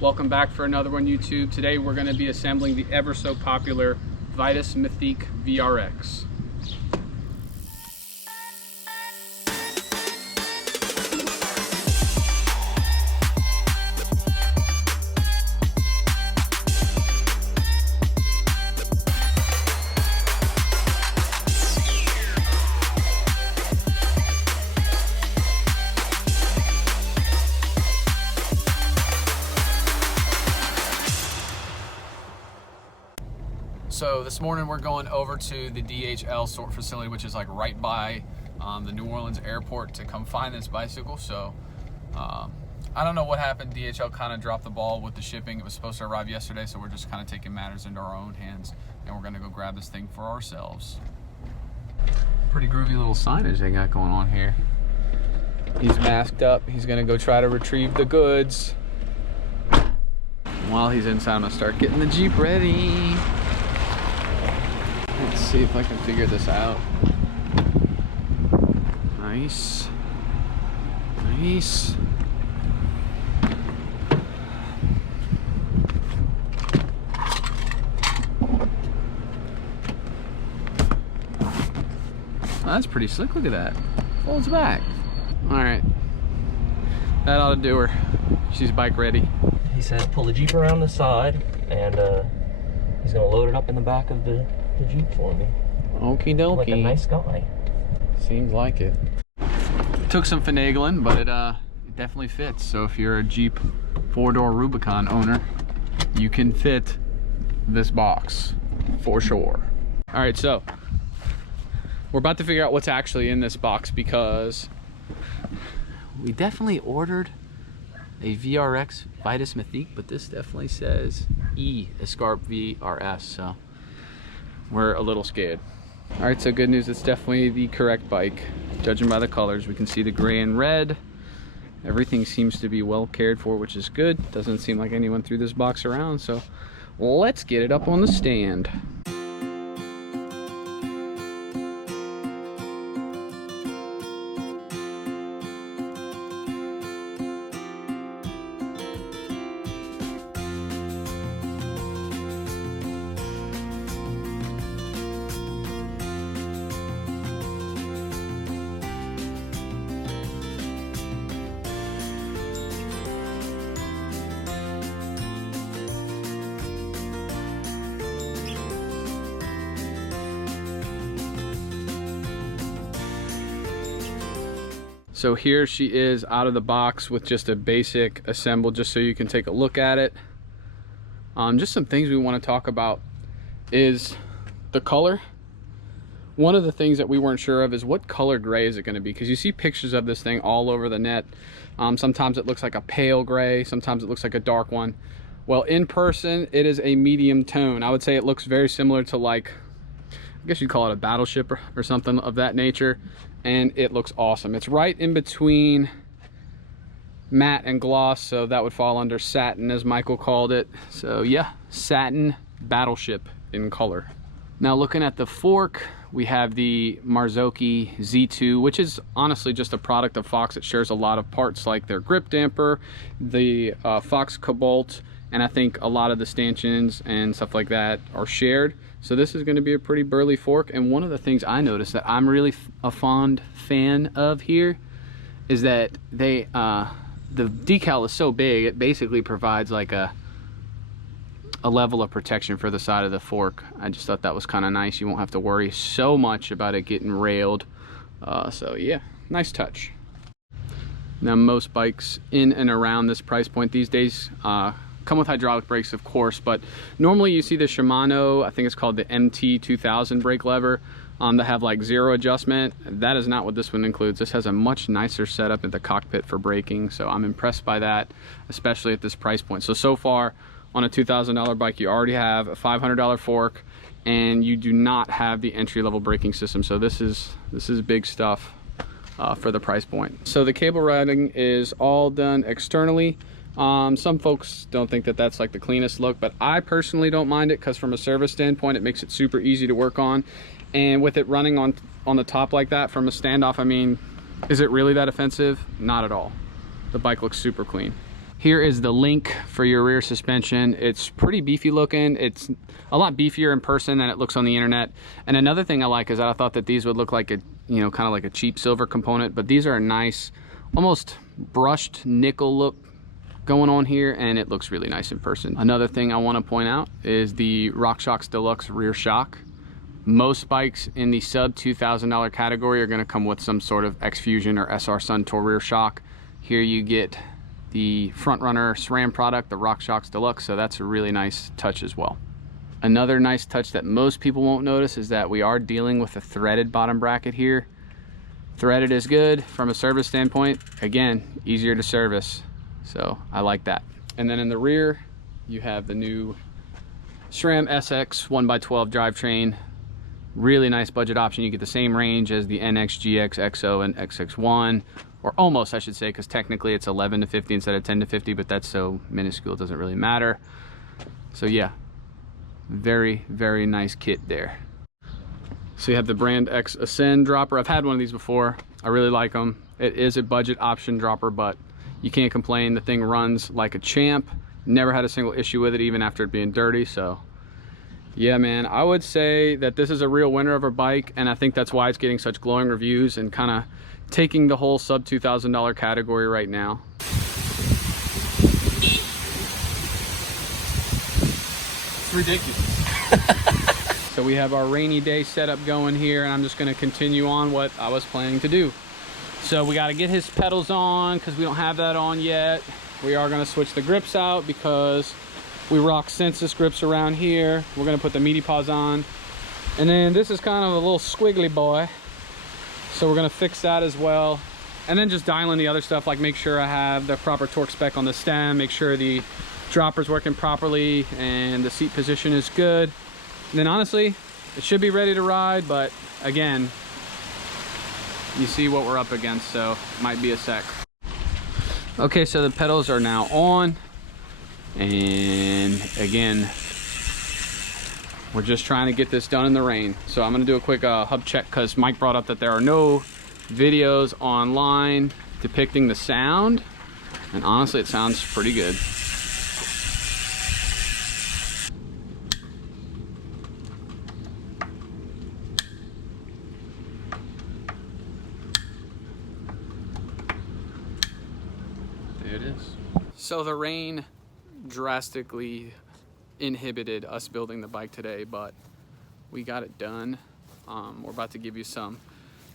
Welcome back for another one, YouTube. Today we're going to be assembling the ever so popular Vitus Mythique VRX. So this morning we're going over to the DHL sort facility, which is like right by the New Orleans airport, to come find this bicycle. So I don't know what happened. DHL kind of dropped the ball with the shipping. It was supposed to arrive yesterday, so we're just kind of taking matters into our own hands, and we're gonna go grab this thing for ourselves. Pretty groovy little signage they got going on here. He's masked up. He's gonna go try to retrieve the goods. While he's inside, I'm gonna start getting the Jeep ready. Let's see if I can figure this out. Nice. Nice. Oh, that's pretty slick. Look at that. Folds back. Alright. That ought to do her. She's bike ready. He said pull the Jeep around the side, and he's going to load it up in the back of the Jeep for me. Okie dokie. Like a nice guy. Seems like it. Took some finagling, but it definitely fits. So if you're a Jeep 4-door Rubicon owner, you can fit this box for sure. All right, so we're about to figure out what's actually in this box, because we definitely ordered a VRX Vitus Mythique, but this definitely says Escarp VRS, so we're a little scared. All right, so good news, it's definitely the correct bike. Judging by the colors, we can see the gray and red. Everything seems to be well cared for, which is good. Doesn't seem like anyone threw this box around, so let's get it up on the stand. So here she is out of the box with just a basic assemble, just so you can take a look at it. Just some things we want to talk about is the color. One of the things that we weren't sure of is what color gray is it going to be, because you see pictures of this thing all over the net. Sometimes it looks like a pale gray, sometimes it looks like a dark one. Well, in person it is a medium tone. I would say it looks very similar to, like, I guess you'd call it a battleship or something of that nature, and it looks awesome. It's right in between matte and gloss, so that would fall under satin, as Michael called it. So yeah, satin battleship in color. Now looking at the fork, we have the Marzocchi Z2, which is honestly just a product of Fox. It shares a lot of parts, like their grip damper, the Fox Cobalt, and I think a lot of the stanchions and stuff like that are shared. So this is going to be a pretty burly fork. And one of the things I noticed that I'm really a fond fan of here is that they the decal is so big, it basically provides like a level of protection for the side of the fork. I just thought that was kind of nice. You won't have to worry so much about it getting railed. So yeah, nice touch. Now most bikes in and around this price point these days come with hydraulic brakes, of course, but normally you see the Shimano, I think it's called the MT2000 brake lever, that have like zero adjustment. That is not what this one includes. This has a much nicer setup at the cockpit for braking, so I'm impressed by that, especially at this price point. So far on a $2,000 bike, you already have a $500 fork, and you do not have the entry-level braking system. So this is big stuff for the price point. So the cable routing is all done externally. Some folks don't think that that's like the cleanest look, but I personally don't mind it, because from a service standpoint it makes it super easy to work on. And with it running on the top like that from a standoff, I mean, is it really that offensive? Not at all. The bike looks super clean. Here is the link for your rear suspension. It's pretty beefy looking. It's a lot beefier in person than it looks on the internet. And another thing I like is that I thought that these would look like a, you know, kind of like a cheap silver component, but these are a nice, almost brushed nickel look going on here, and it looks really nice in person. Another thing I want to point out is the Rockshox Deluxe rear shock. Most bikes in the sub $2,000 category are going to come with some sort of X-Fusion or SR Suntour rear shock. Here you get the Frontrunner SRAM product, the Rockshox Deluxe, so that's a really nice touch as well. Another nice touch that most people won't notice is that we are dealing with a threaded bottom bracket here. Threaded is good from a service standpoint. Again, easier to service, so I like that. And then in the rear, you have the new Sram SX 1x12 drivetrain. Really nice budget option. You get the same range as the NX, GX, XO, and XX1, or almost, I should say, because technically it's 11 to 50 instead of 10 to 50, but that's so minuscule, it doesn't really matter. So yeah, very, very nice kit there. So you have the Brand X Ascend dropper. I've had one of these before. I really like them. It is a budget option dropper, but you can't complain. The thing runs like a champ. Never had a single issue with it, even after it being dirty. So yeah, man, I would say that this is a real winner of a bike, and I think that's why it's getting such glowing reviews and kind of taking the whole sub $2,000 category right now. It's ridiculous. So we have our rainy day setup going here, and I'm just going to continue on what I was planning to do. So we got to get his pedals on because we don't have that on yet. We are going to switch the grips out because we rock Sensus grips around here. We're going to put the meaty paws on. And then this is kind of a little squiggly boy, so we're going to fix that as well. And then just dial in the other stuff, like make sure I have the proper torque spec on the stem, make sure the dropper's working properly and the seat position is good. And then honestly, it should be ready to ride, but again, you see what we're up against, so it might be a sec. Okay, so the pedals are now on, and again, we're just trying to get this done in the rain. So I'm gonna do a quick hub check because Mike brought up that there are no videos online depicting the sound, and honestly it sounds pretty good. There it is. So the rain drastically inhibited us building the bike today, but we got it done. We're about to give you some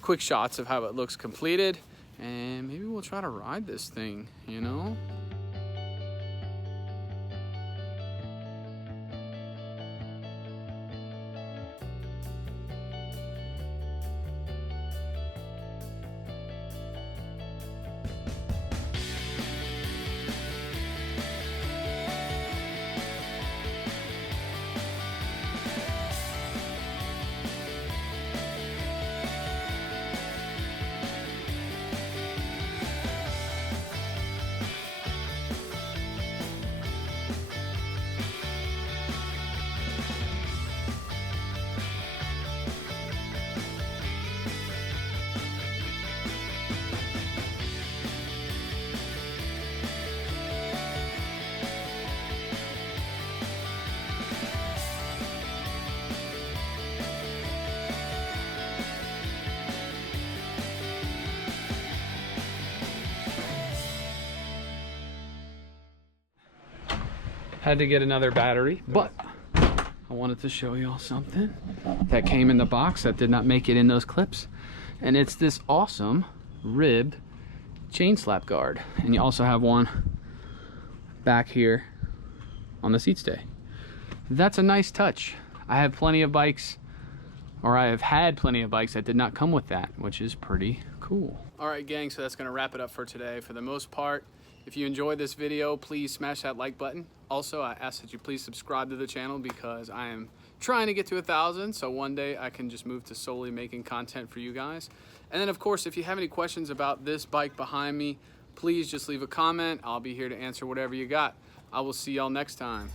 quick shots of how it looks completed, and maybe we'll try to ride this thing, you know? Had to get another battery, but I wanted to show y'all something that came in the box that did not make it in those clips, and it's this awesome ribbed chain slap guard. And you also have one back here on the seat stay. That's a nice touch. I have plenty of bikes, or I have had plenty of bikes that did not come with that, which is pretty cool. All right, gang, so that's gonna wrap it up for today. For the most part, if you enjoyed this video, please smash that like button. Also, I ask that you please subscribe to the channel because I am trying to get to 1,000, so one day I can just move to solely making content for you guys. And then of course, if you have any questions about this bike behind me, please just leave a comment. I'll be here to answer whatever you got. I will see y'all next time.